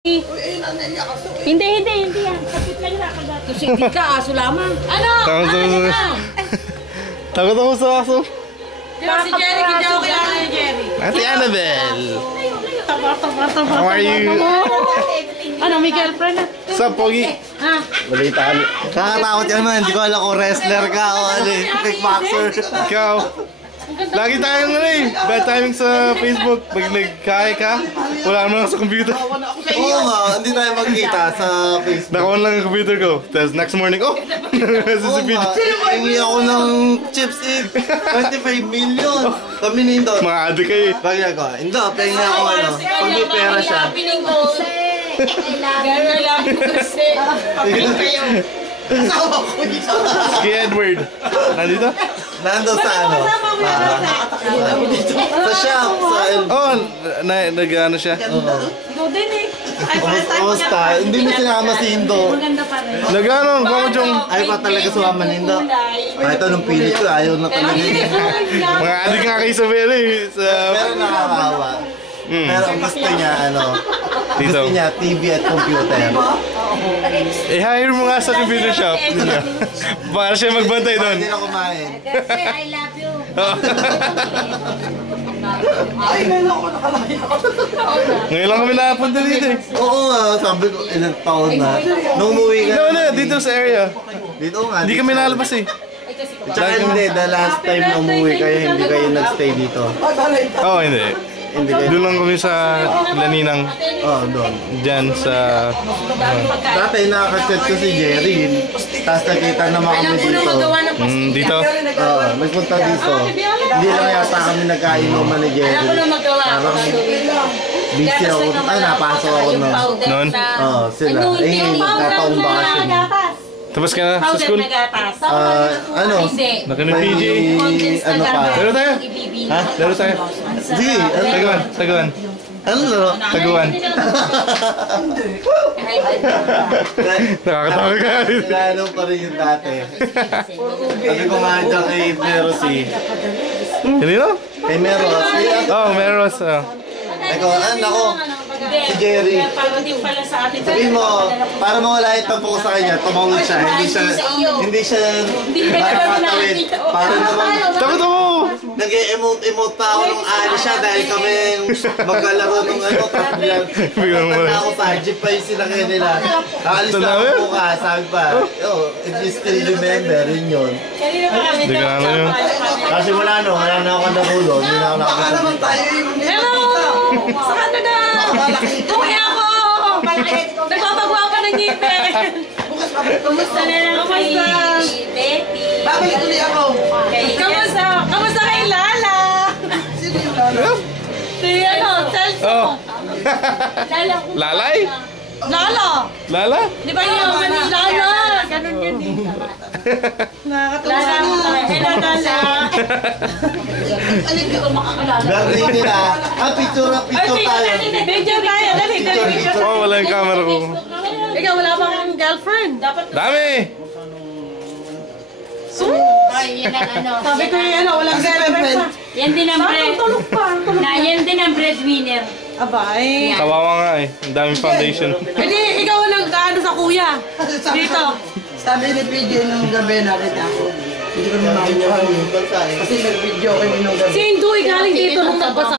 Hindi yan. Kapit lang na kagat. Sige ka, aso lamang. Ano? Takot ako sa aso. Si Jerry, hindi ako kailangan ni Jerry. Ate Annabelle. How are you? Ano, may girlfriend na? Sup, Pogi? Ha? Balita ka. Kakatakot yan man. Hindi ko alam kung wrestler ka o ano eh. Kickboxer. Ikaw. Lagi tayong ano eh. Bad timing sa Facebook. Pag nagkaya ka, wala naman ako sa computer. Oo nga, hindi tayo magkita sa Facebook. Naka-on lang ang computer ko. Tapos next morning, oh! Oo nga, hingi ako ng chips eh. 25 million. Kami ni Indo. Mga adik kayo eh. Bagay ako, Indo, pahing na ako ano. Pag may pera siya. Gano'n lang kasi. Kapit kayo. Asawa ko isa. Si Edward. Nandito? Nando sa ano? Sa shop, sa Oh, nag-ano siya? Ikaw din eh. Kumusta? Hindi mo sinama si Indo. Maganda pa rin. Nag-ano? Gumajong. Ayaw pa talaga sumama ni Indo. Ito nung pilit ko, ayaw na talaga. Mga adik nga kay Isabela eh. Pero nakakawa. Pero ang gusto niya, ano, Dito. gusto niya TV at computer. I-hire mo nga sa computer shop. Para siya magbantay doon. Hindi na kumain. Kasi I love you. Ngayon lang kami nakapunta dito eh. Oo nga, sabi ko, ilang taon na. Nung umuwi ka. No, dito sa area. Dito nga. Hindi kami nalabas eh. Tsaka hindi, the last time na umuwi kayo, hindi kayo nagstay dito. Oo, hindi. Hindi kayo. Doon lang kami sa Laninang. Oo, doon. Dyan sa... Dati nakaka-chat ko si Jerry. Tapos nakita naman kami dito. dito? Oo, nagpunta dito. Hindi lang yata kami nagkainuman ni Jerry. Parang busy ako. Ay, napasok ako noon. Noon? Oo, sila. Eh, kataong bakasyon. Tapos ka na sa school? Ano? Naka ng PJ. Ano pa? Laro tayo? Ha? Laro tayo? Sige, ano? Taguan, taguan. Ano laro? Taguan. Nakakatawa ka. Lalo pa rin yung dati. Sabi ko nga dyan kay Merosi. Hindi no? Kay Meros. Oh, Meros. Eko, ako. Si Jerry. Sabihin mo, para mawala yung tampo ko sa kanya, tumawag siya. Hindi siya nakakatawid. Para naman, Takot ako! nag-emote-emote pa ako nung ali siya dahil kami maglalaro nung ano. Tapos Biglang mo na ako pa, jeep pa yung sila kaya nila. Nakalis na ako buka, sabi pa, if you still remember, yun. Hindi ka ano yun. Kasi wala na ako nakulo, hindi na ako nakakasabita. Hello! Sa Canada! Uwi ako! Nagpapagwapa ng ngipin! Kumusta na lang kay Betty? Bakit uli ako? Kamusta? Kamusta kay Lala? Sino yung lalo? Si ano, Celso. Oh. Lala. Lalay? Lala! Lala? Di ba yung Lala? Ganun yun eh. Lala. Hello, Lala. Alin ka kung makakalala? Birthday nila. Picture tayo. Picture tayo. Dali, picture. Oh, wala yung camera ko. Ikaw, wala bang girlfriend? Dapat. Dami! Ay, yan ang ano. Sabi ko yung ano, walang girlfriend. Yan din ang bread. Tulog pa. Yan din ang breadwinner. Abay. Kawawa nga eh. Ang daming foundation. Hindi, ikaw nag-ano sa kuya. Dito. Sabi ni PJ nung gabi, nakita ako. Hindi ko naman makuha. Kasi nag-video kami nung gabi. Si Indoy galing dito nung nagbasa.